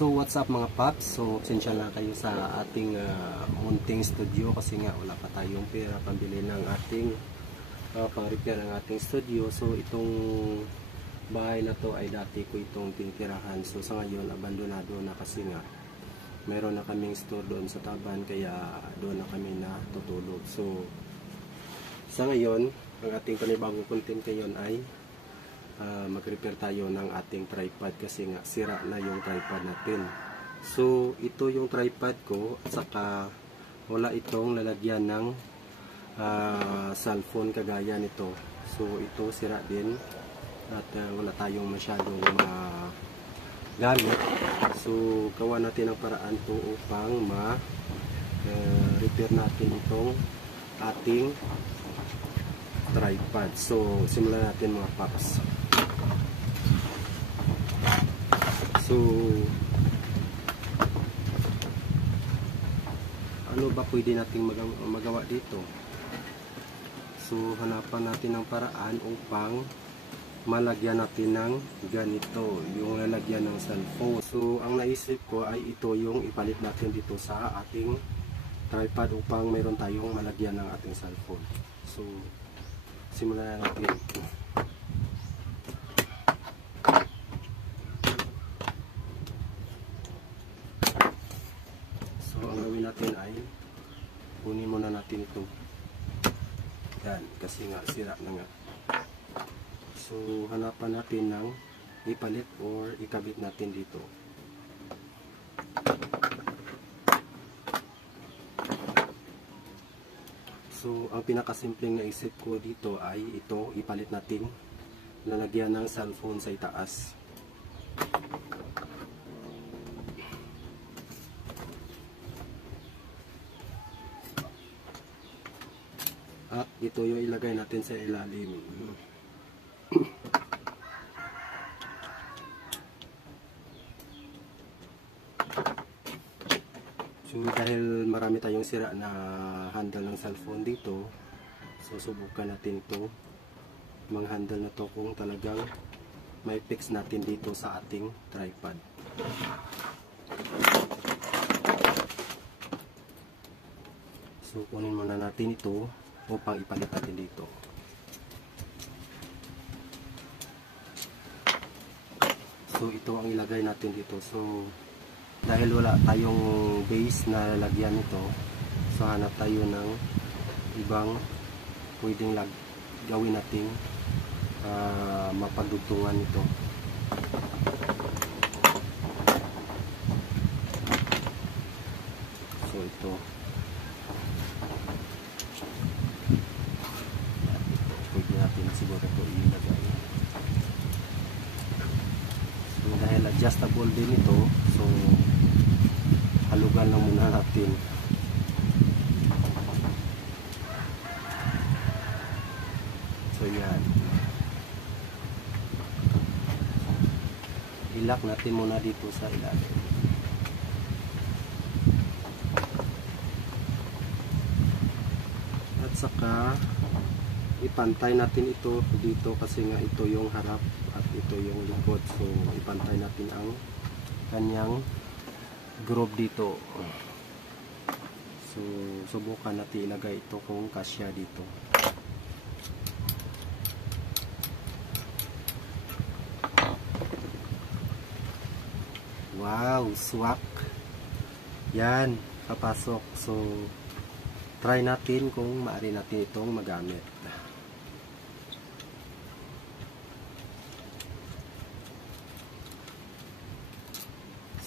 So what's up mga paps, so pasensya na kayo sa ating munting studio kasi nga wala pa tayong pera pambili ng ating pang-repair ng ating studio. So itong bahay na to ay dati ko itong pinitirahan, so sa ngayon abandonado na kasi nga mayroon na kaming store doon sa Taban, kaya doon na kami na tutulog. So sa ngayon ang ating panibagong content ngayon ay mag-repair tayo ng ating tripod kasi nga sira na yung tripod natin. So ito yung tripod ko at saka wala itong lalagyan ng cellphone kagaya nito. So ito sira din at wala tayong masyadong gamit. So gawa natin ang paraan to upang ma-repair natin itong ating tripod. So simulan natin mga paps. So, ano ba pwede nating magawa dito? So, hanapan natin ng paraan upang malagyan natin ng ganito, yung lalagyan ng cellphone. So, ang naisip ko ay ito yung ipalit natin dito sa ating tripod upang mayroon tayong malagyan ng ating cellphone. So, simulan natin. Natin ay kunin muna natin ito yan kasi nga sira na nga. So hanapan natin ng ipalit or ikabit natin dito. So ang pinakasimpleng naisip ko dito ay ito, ipalit natin, lalagyan ng cellphone sa itaas. At ito yung ilagay natin sa ilalim. So dahil marami tayong sira na handle ng cellphone dito, so subukan natin ito, mga handle na to kung talagang may fix natin dito sa ating tripod. So kunin muna natin ito upang ipalit natin dito. So ito ang ilagay natin dito. So dahil wala tayong base na lalagyan nito, so hanap tayo ng ibang pwedeng gawin nating mapagdugtungan nito. So ito siguro ito ilagay. So dahil adjustable din ito, so halugan lang muna natin. So yan, ilak natin muna dito sa ilalim. At saka ipantay natin ito dito kasi nga ito yung harap at ito yung likod. So ipantay natin ang kanyang groove dito. So subukan natin ilagay ito kung kasya dito. Wow, swak. Yan, papasok. So try natin kung maaari natin itong magamit.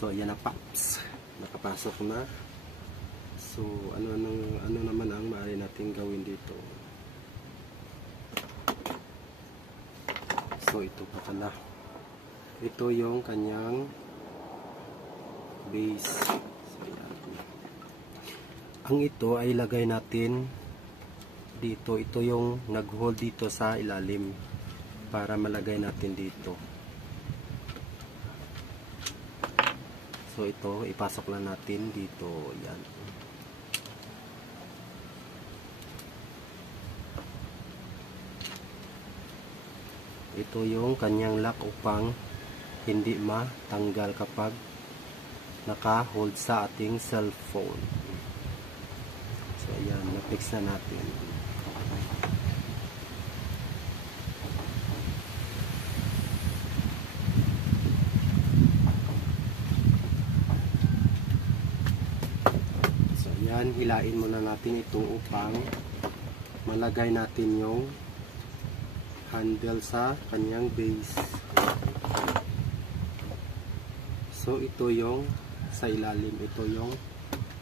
So ayan na paps, nakapasok na. So ano naman ang maaari natin gawin dito. So ito pa pala, ito yung kanyang base. So, ang ito ay ilagay natin dito. Ito yung nag-hold dito sa ilalim para malagay natin dito. So ito ipasok lang natin dito. Yan. Ito yung kanyang lock upang hindi matanggal kapag naka-hold sa ating cellphone. So ayan, na-fix na natin. So ayan, hilain muna natin ito upang malagay natin yung handle sa kanyang base. So ito yung sa ilalim, ito yung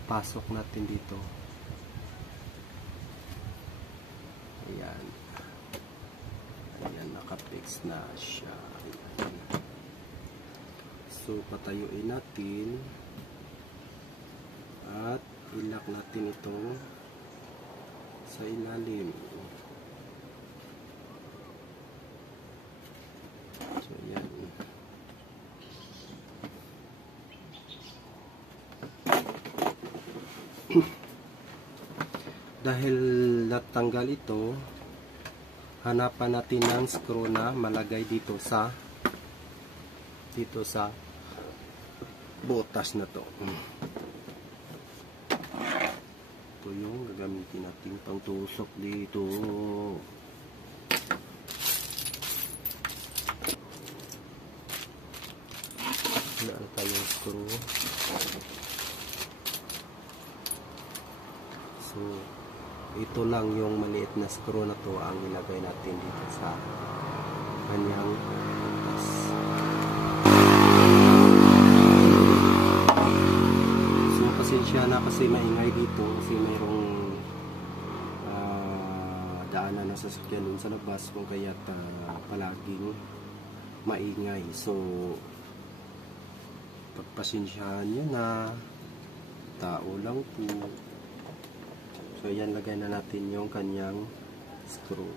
pasok natin dito. Ayan. Ayan, nakapix na siya. Ayan. So patayuin natin at ilak natin ito sa ilalim. So ayan. Dahil natanggal ito, hanapan natin ng screw na malagay dito sa butas na to. Ito yung gagamitin natin pang tusok dito. Wala tayong screw. So ito lang yung maliit na screw na to ang ilagay natin dito sa kanyang butas. So pasensya na kasi maingay dito kasi mayroong daanan na sasakyan dun sa labas kung kaya't palaging maingay. So pagpasensyahan nyo na, tao lang po. So ayan, lagay na natin yung kanyang screw.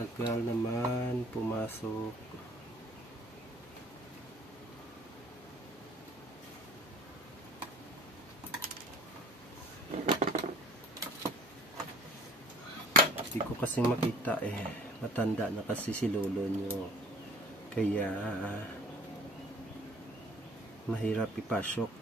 Tagal naman pumasok. Hindi ko kasi makita matanda na kasi si lolo nyo, kaya mahirap ipasok.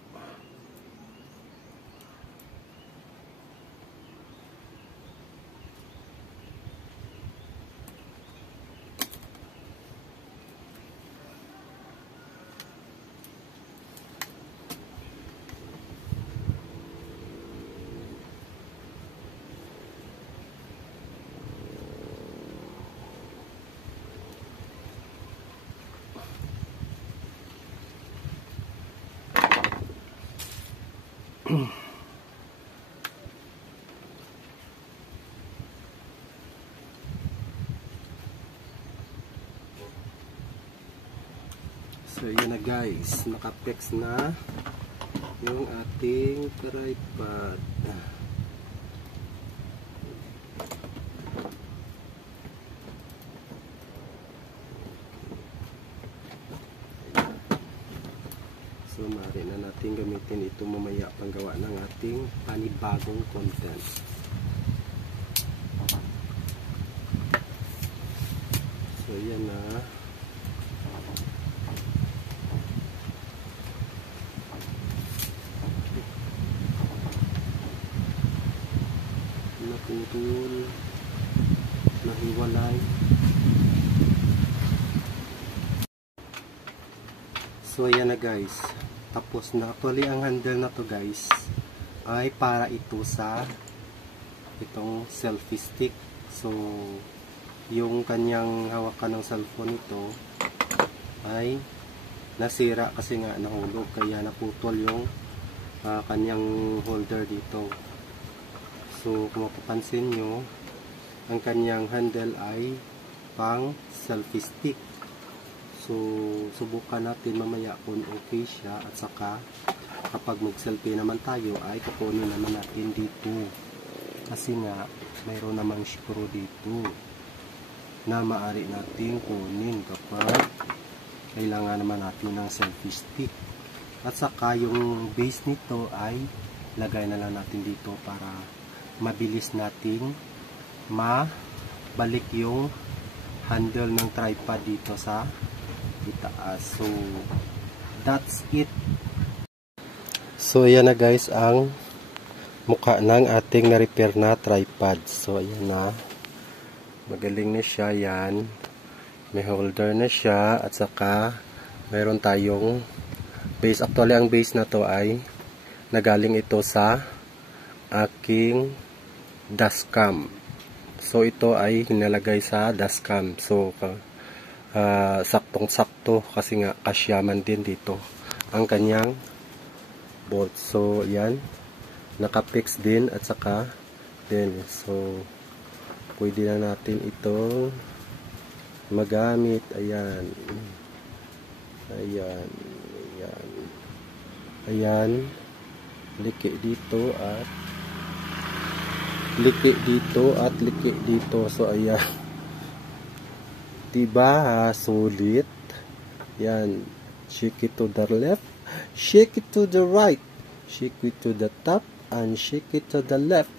So yun na guys, nakapix na yung ating tripod. So maaari na natin gamitin ito mamaya panggawa ng ating panibagong content. So yan na. Naputol, nahiwalay. So ayan na guys, tapos na. Actually ang handle na to guys ay para ito sa itong selfie stick. So yung kanyang hawakan ng cellphone ito ay nasira kasi nga nahulog, kaya naputol yung kanyang holder dito. So kung mapapansin nyo, ang kanyang handle ay pang selfie stick. So, subukan natin mamaya kung okay siya, at saka kapag mag-selfie naman tayo ay kukunin naman natin dito. Kasi nga, mayroon namang screw dito na maaari natin kunin kapag kailangan naman natin ng selfie stick. At saka yung base nito ay lagay na lang natin dito para mabilis natin mabalik yung handle ng tripod dito sa itaas. So, that's it. So, ayan na guys ang mukha ng ating na-repair na tripod. So, ayan na. Magaling na siya. Yan. May holder na siya. At saka, mayroon tayong base. Actually, ang base na to ay nagaling ito sa aking dashcam. So, ito ay hinalagay sa dashcam. So, saktong-sakto kasi nga kasyaman din dito ang kanyang bolt. So, yan. Nakapix din at saka din. So, pwede na natin ito magamit. Ayan. Ayan. Ayan. Ayan. Liki dito at liki dito at liki dito. So, ayan. Diba? Sulit. Yan. Shake it to the left. Shake it to the right. Shake it to the top. And shake it to the left.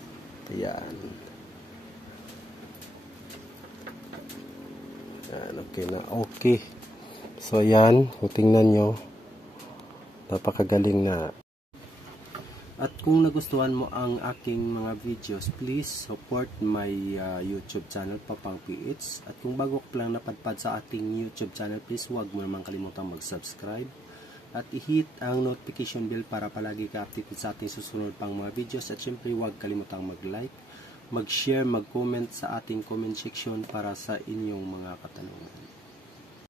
Yan. Yan. Okay na. Okay. So, yan. Kung tingnan nyo. Napakagaling na. At kung nagustuhan mo ang aking mga videos, please support my YouTube channel, Papang PH. At kung bago ka lang napadpad sa ating YouTube channel, please huwag mo naman kalimutang mag-subscribe. At i-hit ang notification bell para palagi ka updated sa ating susunod pang mga videos. At syempre huwag kalimutang mag-like, mag-share, mag-comment sa ating comment section para sa inyong mga katanungan.